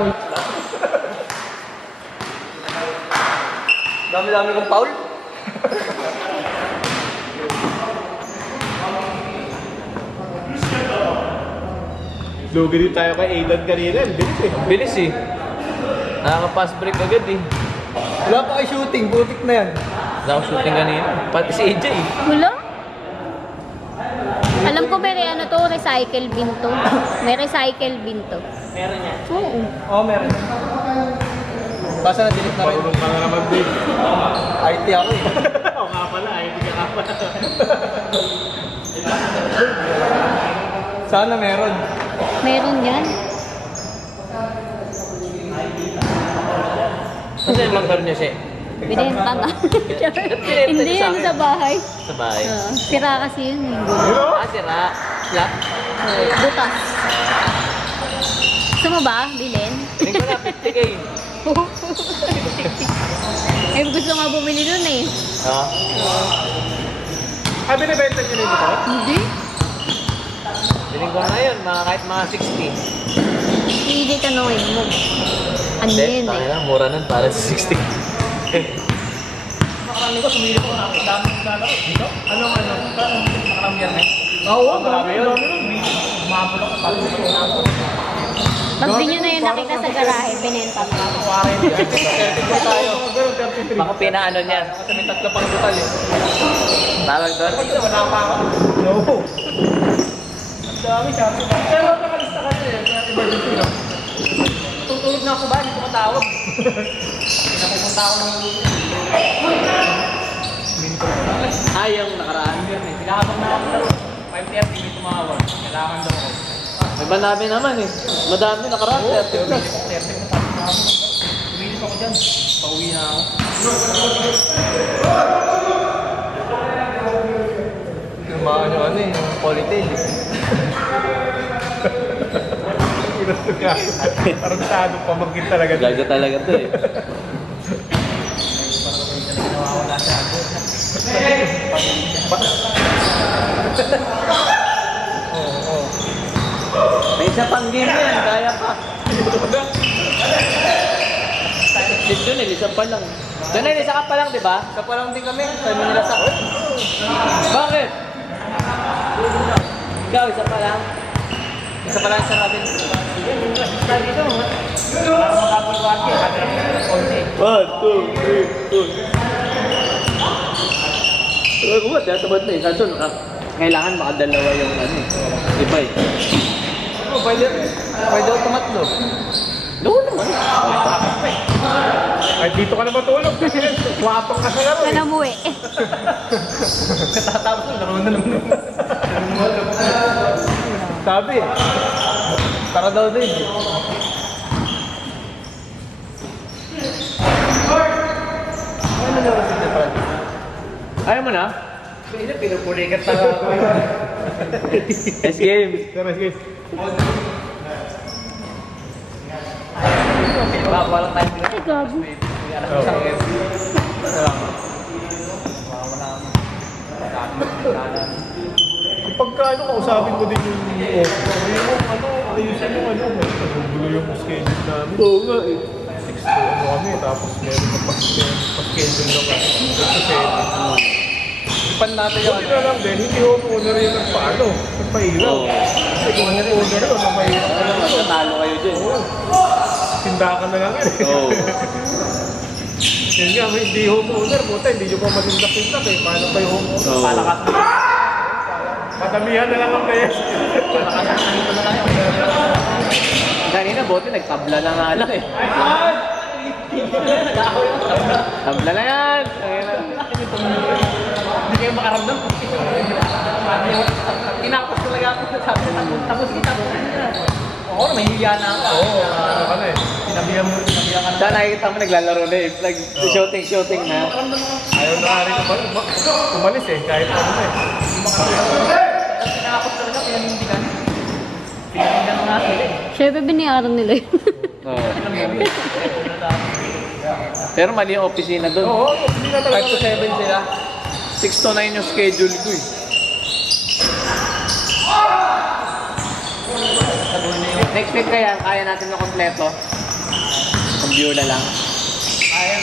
point. Dami-dami kong foul. Lugi din tayo kay Aidan kanina. Bilis eh. Bilis eh. Nakaka-pass break agad eh. Wala pa kayo shooting, butik na yan. Wala akong shooting kanina. Pati si AJ eh. Wala? Alam ko may ano to, recycle bin to. May recycle bin to. Meron yan. Oo. Oo, meron. Basta na-delete na rin. Marunong ka na naman din. IT ako eh. Oo nga pala, hindi ka pala. Sana meron. Meron yan. Kasi yung magkaroon niya siya. Binenta na. Hindi yan sa bahay. Sa bahay. Sira kasi yun eh. Sira. Flat. Butas. Gusto mo ba? Bilhin? Hindi ko na, 50K. Eh, gusto nga bumili nun eh. Oo. Ah, binibenta niyo rin ito? Hindi. Biling ko na yun, kahit mga 60. Hindi tanongin mo. Ano yun Hindi, eh? mura nun para sa 60. Makarami ko, sumili ko na. Dami ko na ako. Dito? Ano? Makarami yan eh. Oo, marami yun. Umabot ako. Sabi ko na ako. Pag di nyo na yun nakita sa garahe, binenta mo. 33 tayo. Baka pinaano niyan. Kasi may tatlo pang total eh. Tawag doon. Wala pa ako. No. Ang dami siya. Pero nakalista kasi eh. Kaya emergency lang. Tutulog na ako ba? Hindi ko matawag. Pinapupunta ako ng Yung nakaraan yun eh. pinakabang na ako laro. 5:30 may tumawag. Kailangan daw ako. May madami naman eh. Madami nakaraan. 30 plus. 30 na sabi na ako. Tumilip ako dyan. Pauwi na ako. Tumaan yung ano eh. Yung ponytail eh. Parang sadong pamangkin talaga. Gaga talaga to eh. Nawawala siya ako. May isa pang game yan. Kaya pa. Dito yun eh. Isa pa lang. Doon na, isa ka pa lang, di ba? Isa pa lang din kami. Sa Manila sa Bakit? Ikaw, isa pa lang. Isa pa lang sa Robin. Sabi dito, para makapulwarte. Konti. 1, 2, 3, 2. Sabi ko ba, tiyasabot na eh. Kaso, kailangan makadalawa yung ano eh. Iba eh. Oh, pwede ako tumatlo. Doon naman. Ay, dito ka na matulog. Wapang ka sa laro eh. Sana mo eh. Katatapos ko, laro na lang. Sabi eh. Para daw din eh. Ano na oras ito, Brad? Ayaw mo na? Hindi, pinupulikat na ako. Yes, game. Tara, guys. Walang time dito. Ay, gago. Pagka ano, kausapin mo din yung ayusin yung magugulo yung schedule namin. Oo nga eh. 6 to ano kami, tapos meron na pa-schedule na kami. 6 to 7. Ipan natin yung Buti na lang din, hindi home owner yung nagpaano, nagpahirap. Oo. Kasi kung home owner yun, nagpahirap ka lang. Natalo kayo dyan. Sindakan na lang yan eh. Oo. Yun nga, hindi home owner, puta, hindi nyo pa masindak-sindak eh. Paano pa yung home owner? Oo. palakas na. Madamihan na lang ang players. Palakas na dito na tayo. Kanina, bote, nagtabla na nga lang eh. Tabla na yan! Hindi kayo makaramdam. Tinapos talaga ako. Sabi na tapos kita. Oo, mahihiya na ako. Oo, ano ka na eh. Sinabihan ka na. Saan nakikita mo naglalaro na eh. Shooting na. Ayaw na nga rin umalis eh, kahit ano na eh. Tinapos talaga, pinanindigan. Pinanindigan mo nga sila eh. Siyempre, biniyaran nila yun. Oo. Pero mali yung opisina doon. Oo, hindi na 5 talaga. to 7 sila. 6 to 9 yung schedule ko eh. Sabuhin na yung Next week kaya, kaya natin na kompleto. Kung view na lang. Kaya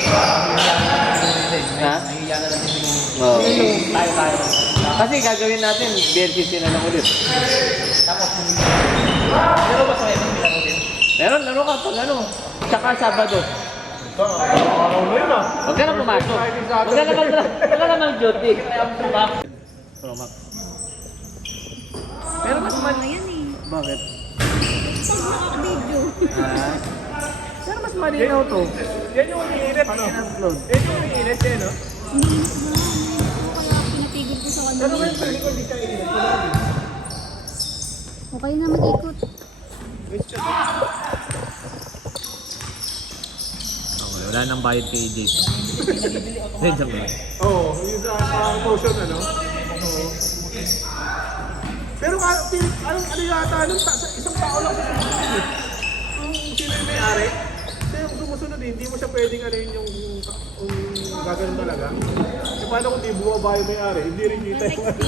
Ha? nahihiya na natin yung... Oo. Tayo. Kasi gagawin natin, BLCC na lang ulit. Tapos yung... Pero ba sa yung laro din? Meron, laro ka pag ano. Tsaka Sabado. Araw na yun ah. Huwag ka na pumasok. Huwag ka na mag-duty. Promax. Pero mas Ano yan eh. Bakit? Pag nakaka-video. Pero mas malinaw to. Yan yung iniinit, no? Upload. Yan yung iniinit, yan, no? Hindi na. Kaya pinatigil ko sa Ano kanila. ngayon, pwede ko di ka init. Okay na mag-ikot. Okay, wala nang bayad kay AJ. Joke lang. Oo, yung sa potion, ano? Oo. Pero ano yata, isang tao lang sumusunod. Kung sino yung may-ari, kasi yung sumusunod hindi mo siya pwedeng ano yung gagawin talaga. E paano kung di bumaba yung may-ari, hindi rin kita yung ano.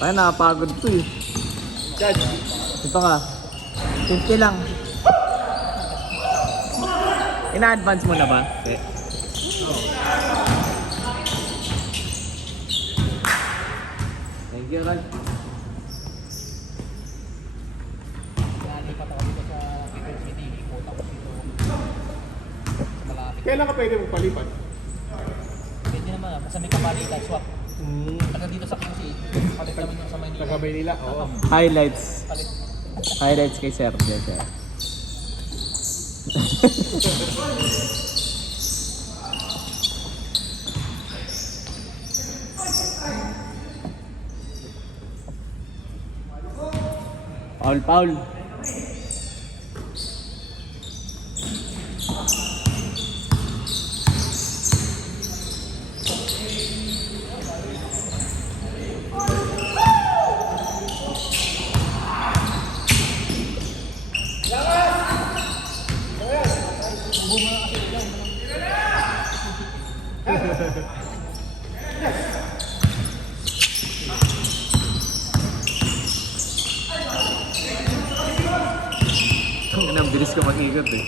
Ay, nakapagod to eh. Chad, Ito ka. 50 lang. Ina-advance mo na ba? Okay. Thank you, Rod. Nalipat ako dito sa People's Meeting. Ikot ako dito. Malapit. kailan ka pwede magpalipat? Pwede naman. Basta may kapalitan. Swap. Taga dito sa QC. Palit naman yung sa Maynila. Taga Maynila, oo. Highlights. Palit. Highlights kay Sir. Diyan, sir. Paul. Ang bilis ko mag-ikot eh.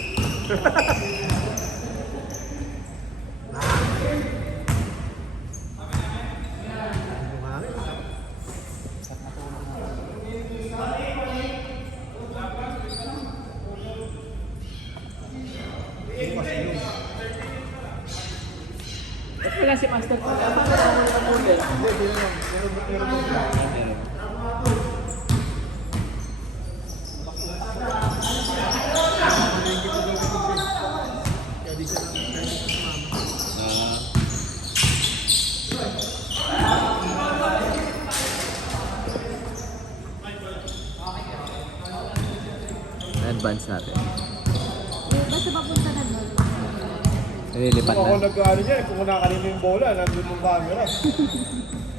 Ba't wala si Master? Advance natin. Basta papunta na doon. Nililipat Kung ako na. nag-ano niya, kung kanina yung bola, nandun yung camera.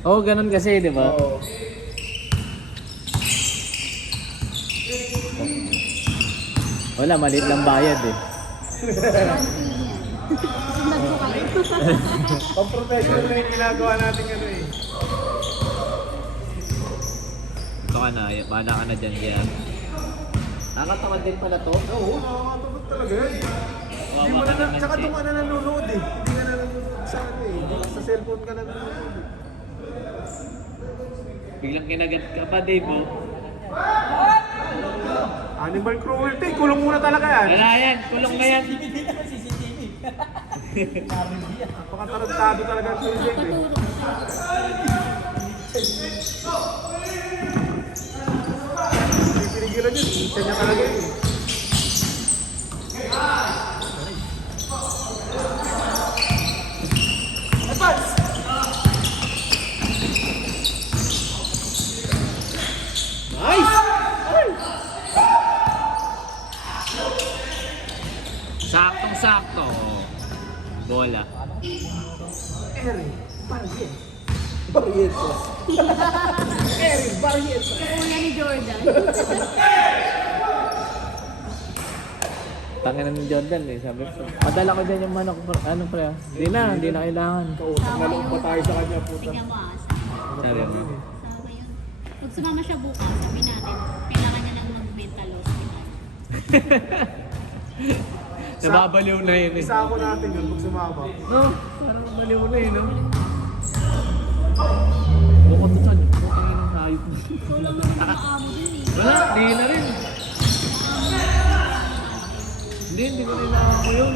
Oo, ganun kasi, di ba? Oo. Wala, maliit lang bayad eh. Sundan ko kayo. Pang-professional na yung ginagawa natin ano eh. Ito ka na, bahala ka na dyan yan. Nakakatawa din pala to. Oo, nakakatulog talaga yan. Hindi mo na, tsaka doon ka na nanonood eh. Hindi ka na nanonood sa ano eh. Sa cellphone ka na nanonood eh. Biglang kinagat ka pa, Dave, oh. Animal cruelty, kulong muna talaga yan. Wala yan, kulong na yan. CCTV. Napakatarantado talaga ang Phil Dave eh. Pinigilan yun, isa niya talaga yun eh. Saktong-sakto. Bola. Barrientos. Eric Barrientos. Una ni Jordan. Tangina ni Jordan eh, sabi ko. Padala ko dyan yung manok. Ano pala? Hindi na kailangan. Kausap na lang pa tayo sa kanya puta. Tingnan mo ah. Sabi mo. Sama yun. Pag sumama siya bukas, sabi natin, kailangan niya lang mag-mental Nababaliw na yun eh. Isa ako natin yun pag sumama. No, parang baliw na yun, no? Bukod to saan, bukang yun ang hayop. Wala, di na rin. Hindi ko rin ako yun.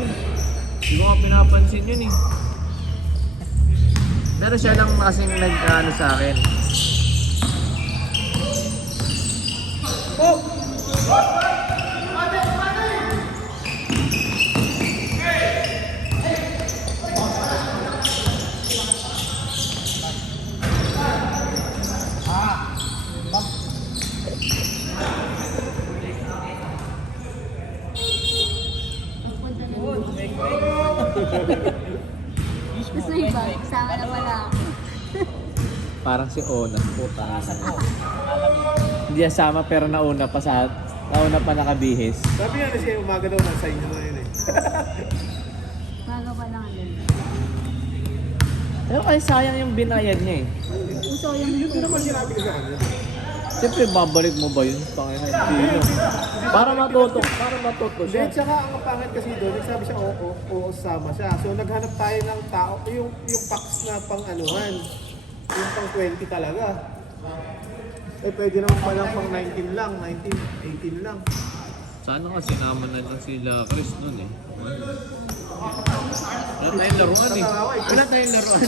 Hindi ko nga pinapansin yun eh. Pero siya lang kasing nag-ano sa akin. Oh! Gusto yung bag, sama na pala ako. Parang si Ona, puta. Hindi asama pero nauna pa nakabihis. Sabi nga na siya umaga daw nasa inyo na yun eh. Bago pa lang din. Pero kasi sayang yung binayad niya eh. Uso yung Yun din naman sinabi ko sa kanya. Siyempre, babalik mo ba yun? Pangina, hindi no. Para matuto Hindi, siya. tsaka ang pangit kasi doon, nagsabi siya oo, sama siya. So naghanap tayo ng tao, yung packs na pang anuhan. Yung pang 20 talaga. Eh pwede naman palang pang 19 lang, 19, 18 lang. Sana kasi naman na lang sila Chris nun eh. Wala tayong laruan eh. Wala tayong laruan.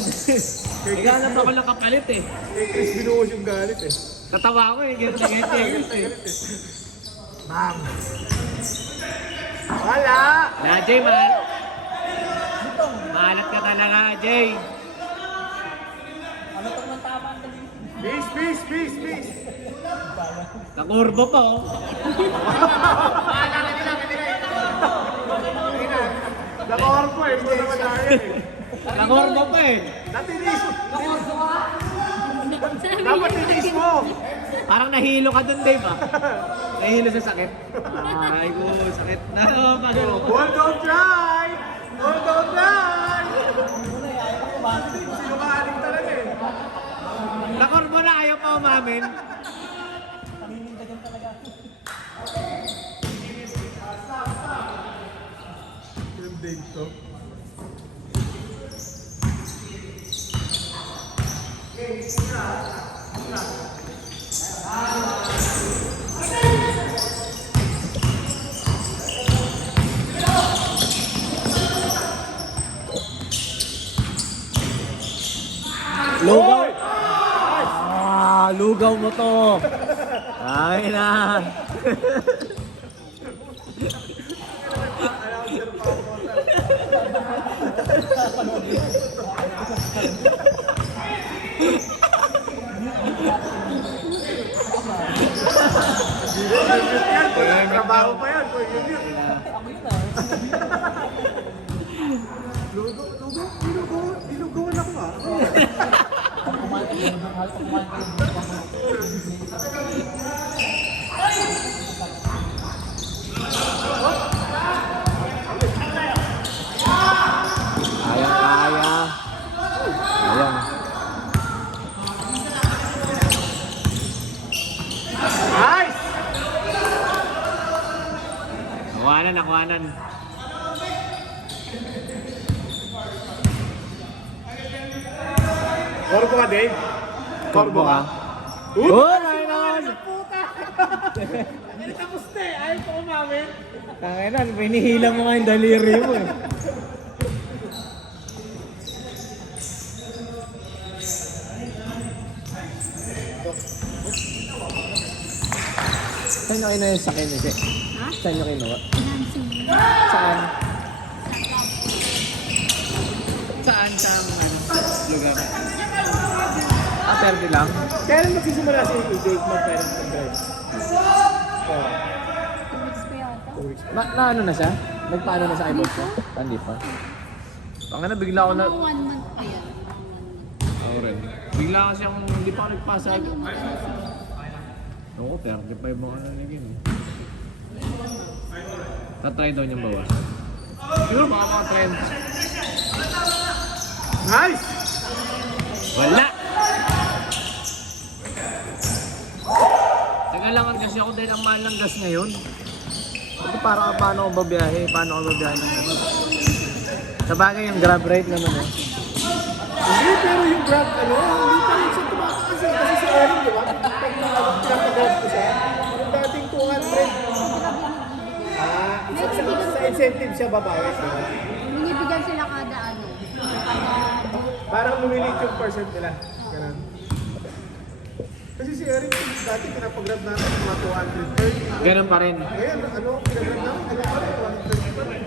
Naghanap ako lang kapalit eh. Eh Chris binuhos yung galit eh. Tatawa ko eh. Ganti. Ma'am. Wala! Na, Jay, maalat ka talaga, Jay. Ano to man tama ang dali? Peace! Nakurbo pa oh. Nakorpo eh, hindi naman tayo eh. Nakurbo pa eh. Natinis mo! Dapat tinis mo! Parang nahilo ka dun, Dave ah. Nahilo sa sakit. Ay ko, sakit na. Hold don't try! Hold don't try! Sinungaling talaga eh. Nakurbo na, ayaw pa umamin. Yung date to. Lugaw! Lugaw mo to. Ay na. Trabaho pa yan. Lugawan ako ah. Kaya. Ayan. Nice! Nakuhanan. Korbo ka, Dave? Korbo ka? Oh, Raynon! Hindi tapos na eh. Ayaw ko umamin. Tanginan, pinihila mo nga yung daliri mo eh. Saan nyo kinuha yung sakin ito? Ha? Saan nyo kinuha? Financing. Saan? Saan? Saan? Lugar? Ah, perde lang? Kailan magsisimula si Dave mag-parent ng drive? 2 weeks pa yata. 2 weeks. Na ano na siya? Nagpaano na sa iPod ko? Hindi pa. Ang bigla ako na... Mga 1 month pa yan. Ako rin. Bigla kasi akong hindi pa ako nagpasag. Oo, 35 mga nalagyan eh. Tatry daw niyang bawas. Siguro baka mga trend. Nice! Wala! Tagalangan kasi ako dahil ang mahal ng gas ngayon. Ito para paano ako babiyahe? Paano ako babiyahe ng ano? Sa bagay yung grab rate naman eh. Hindi, pero yung grab, ano, hindi pa rin siya tumataas eh. Kasi si Erin, di ba? Pag pinapag-grab ko siya, yung dating 200. Sa incentive siya babayas. Diba? Binibigyan sila kada ano. Parang lumilit yung percent nila. Ganun. Kasi si Erin, dati pinapag-grab natin mga 230. Ganun pa rin. Ngayon, ano, pinagrab namin, ano pa rin, 130 pa rin.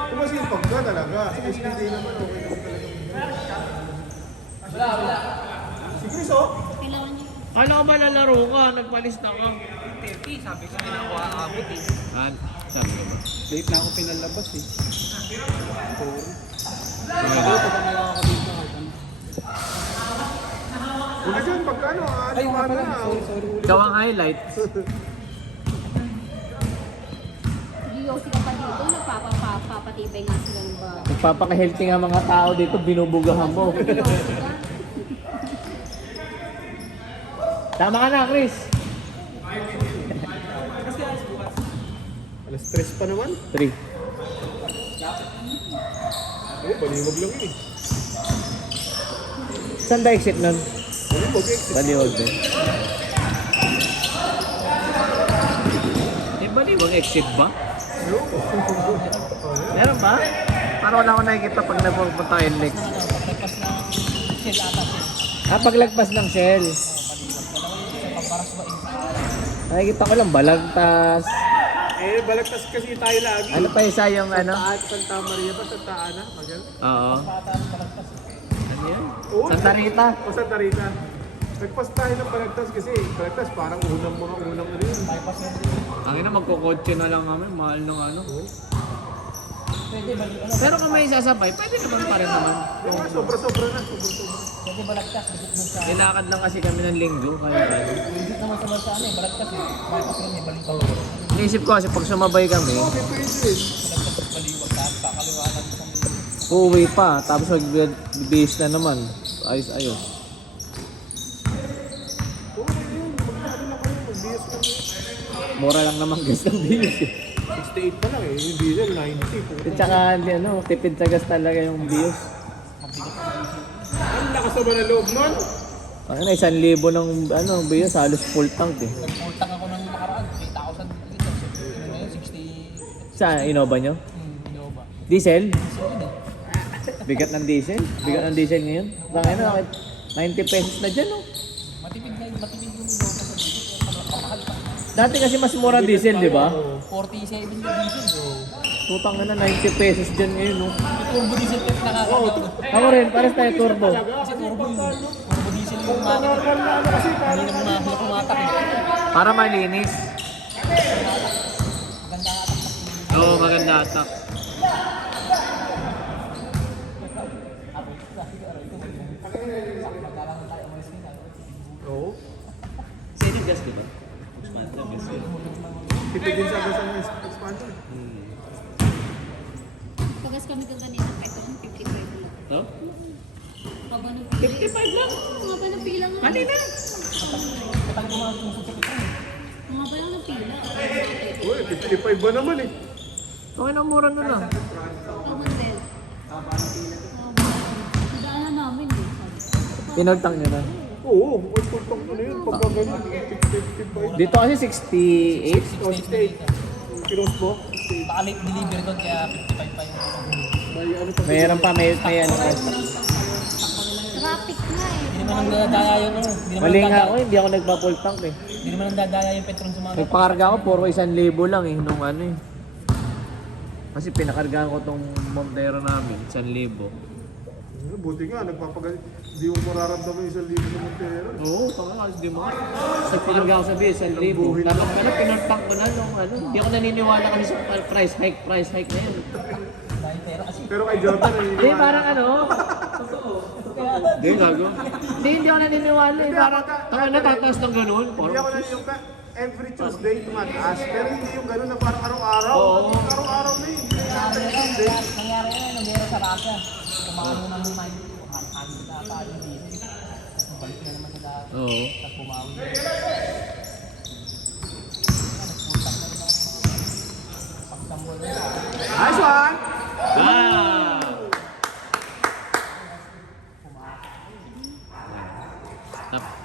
Kung masipag ka talaga, sa SPD naman, okay naman talaga. Si Chris, oh. Kailangan niyo. Ano ka ba lalaro ka? Nagpalista ka. 30, sabi ko hindi na ako aabot eh. Sabi ko ba? Late na ako pinalabas eh. Huli dyan, pagka ano, Ay, nga pala. na. Sorry. Ikaw ang highlight. Yosi ka pa dito, nagpapatibay nga sila ng ba. Nagpapaka-healthy nga mga tao dito, binubugahan mo. Yosi ka. Tama ka na, Chris. Alas 3 pa naman. 3. Oo, baliwag lang yun eh. Saan ba exit nun? Baliwag exit. Baliwag din. Baliwag exit ba? Meron ba? Parang wala ko nakikita pag nagpupunta kayo next. Paglagpas ng Shell. Nakikita ko lang balagtas. Eh, balagtas kasi tayo lagi. Ano pa isa yung ano? Santa Maria ba? Santa Ana? Magal? Oo. Ano yan? Oo. Santa Rita. O Santa Rita. Nagpas tayo ng balagtas kasi balagtas parang unang ano yun. Ang ina, magkukotse na lang kami. Mahal ng ano. Pero kung may sasabay, pwede naman pa rin naman. Yung nga, sobra-sobra na. Pwede balagtas, bigit mo sa... Nilakad lang kasi kami ng linggo. Kaya ano. Bigit naman sa bansa ano eh, balagtas eh. Bypass rin eh, baliwag. Naisip ko kasi pag sumabay kami, Okay, pwede rin. Balagtas at baliwag lahat, kakaliwanag sa uuwi pa. Tapos mag-base na naman. Ayos-ayos. Oo, yun. Magkano lang kayo. Mag-BS lang yun. Mura lang naman gas ng bilis eh. 68 pa lang eh. Yung diesel, 90. At saka ano, tipid sa gas talaga yung bios. Ang lakas naman ng loob nun. Ang na 1,000 ng ano, bios, halos full tank eh. Nag-full-tank ako ng nakaraan, 3,000 dito. Ano ngayon, 60... Sa Innova nyo? Innova. Diesel? So yun eh. Bigat ng diesel? Bigat ng diesel ngayon? Bakit na, 90 pesos na dyan oh. Matipid yung Innova sa dito. Kamahal pa. Dati kasi mas mura diesel, di ba? 47 yung diesel. Putang na 90 pesos dyan ngayon oh. Yung turbo diesel kaya nakakapagod. Ako rin, pares tayo turbo. Kasi turbo yun. Turbo diesel yung makina. Normal na ano kasi parang Hindi na mahirap pumatak eh. Para malinis. Maganda nga taktak. Oo, maganda atak. Oo. Sino gas, di ba? Expander, gas yun. Tipid din sa gas ang expander. Pagas kami kaganina, ito 55 lang. No? Haba ng pila. 55 lang? Haba ng pila nga. Kanina. Kapag kumakusok sa kita eh. Haba lang ng pila. Uy, 55 ba naman eh? Okay na, mura na lang. Common bell. Nadaanan namin eh. Pinagtang nyo na. Oo, ay pagpang ano yun, pagka ganyan, 55. Dito kasi 68. O, 68. Kilos mo? Baka late delivery doon kaya 55 pa yung May ano pa? Mayroon pa, may ano pa. Traffic na eh. Hindi naman nagdadaya yung ano. Hindi naman Mali nga nagdadaya- ako, hindi ako nagpa-full tank eh. Hindi naman nagdadaya yung petrol sa mga Nagpakarga ako, puro 1,000 lang eh, nung ano eh. Kasi pinakargaan ko tong Montero namin, 1,000. Buti nga, nagpapagal. Hindi mo mararamdaman yung 1,000 sa Montero. Oo, tama kasi di mo. Nagpakarga ako sabi, 1,000. Tapos pala, pinartank ko na nung ano. Hindi ako naniniwala kasi sa price hike na yun. dahil pera kasi. Pero kay Jordan, Hindi, parang ano. Hindi, gago. Hindi ako naniniwala eh. Parang, taka na, tataas ng ganun. Hindi ako na yung every Tuesday tumataas. Pero hindi yung gano'n na parang araw-araw. Oo. Araw-araw na yun. Nangyari na yun, nangyari sa Russia. Kumakaano na ng 90, hangin na pa yung diesel. Tapos balik na naman sa dati. Oo. Tapos bumawi. Tap.